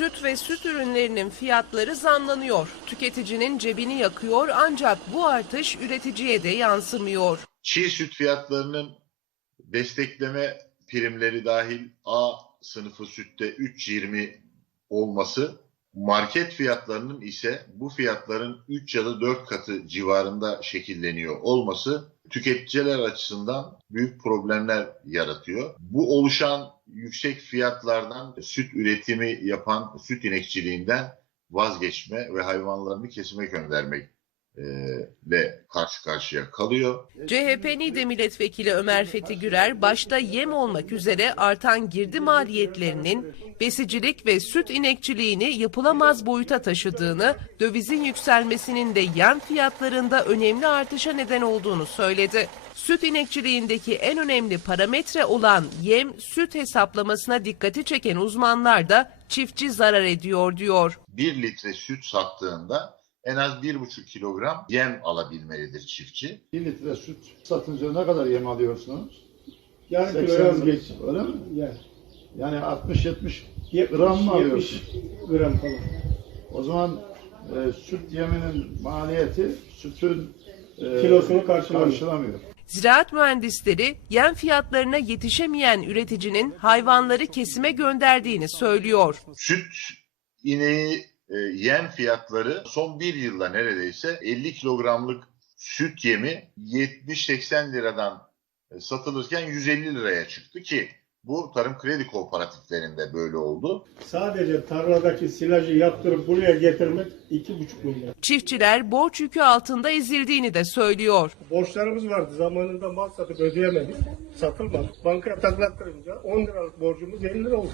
Süt ve süt ürünlerinin fiyatları zamlanıyor. Tüketicinin cebini yakıyor ancak bu artış üreticiye de yansımıyor. Çiğ süt fiyatlarının destekleme primleri dahil A sınıfı sütte 3.20 olması market fiyatlarının ise bu fiyatların 3 ya da 4 katı civarında şekilleniyor olması tüketiciler açısından büyük problemler yaratıyor. Bu oluşan yüksek fiyatlardan süt üretimi yapan süt inekçiliğinden vazgeçme ve hayvanlarını kesime göndermek ile karşı karşıya kalıyor. CHP Niğde Milletvekili Ömer Fethi Gürer başta yem olmak üzere artan girdi maliyetlerinin besicilik ve süt inekçiliğini yapılamaz boyuta taşıdığını, dövizin yükselmesinin de yem fiyatlarında önemli artışa neden olduğunu söyledi. Süt inekçiliğindeki en önemli parametre olan yem süt hesaplamasına dikkati çeken uzmanlar da çiftçi zarar ediyor diyor. 1 litre süt sattığında en az 1,5 kilogram yem alabilmelidir çiftçi. 1 litre süt satınca ne kadar yem alıyorsunuz? Yarım 80 kilo yaz geç. Öyle mi? Yani Yani 60-70 70, gram mı 70 alıyorsun? gram falan. O zaman e, süt yeminin maliyeti sütün e, Kilosunu karşılamıyor. karşılamıyor. Ziraat mühendisleri yem fiyatlarına yetişemeyen üreticinin hayvanları kesime gönderdiğini söylüyor. Süt ineği yem fiyatları son bir yılda neredeyse 50 kilogramlık süt yemi 70-80 liradan e, satılırken 150 liraya çıktı ki bu tarım kredi kooperatiflerinde böyle oldu. Sadece tarladaki silajı yaptırıp buraya getirmek iki buçuk milyar. Çiftçiler borç yükü altında ezildiğini de söylüyor. Borçlarımız vardı. Zamanında mal satıp ödeyemedik. Satılmadı. Bankaya taklattırınca 10 liralık borcumuz 50 lira oldu.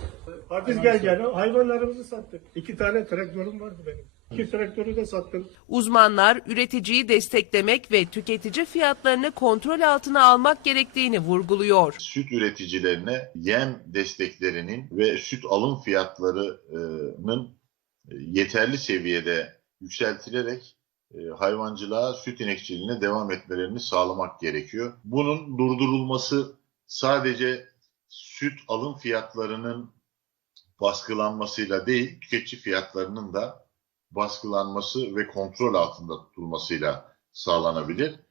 Hafiz gel gel hayvanlarımızı sattık. İki tane traktörüm vardı benim. İki traktörü de sattım. Uzmanlar üreticiyi desteklemek ve tüketici fiyatlarını kontrol altına almak gerektiğini vurguluyor. Süt üreticilerine yem desteklerinin ve süt alım fiyatlarının e, yeterli seviyede yükseltilerek e, hayvancılığa, süt inekçiliğine devam etmelerini sağlamak gerekiyor. Bunun durdurulması sadece süt alım fiyatlarının baskılanmasıyla değil, tüketici fiyatlarının da baskılanması ve kontrol altında tutulmasıyla sağlanabilir.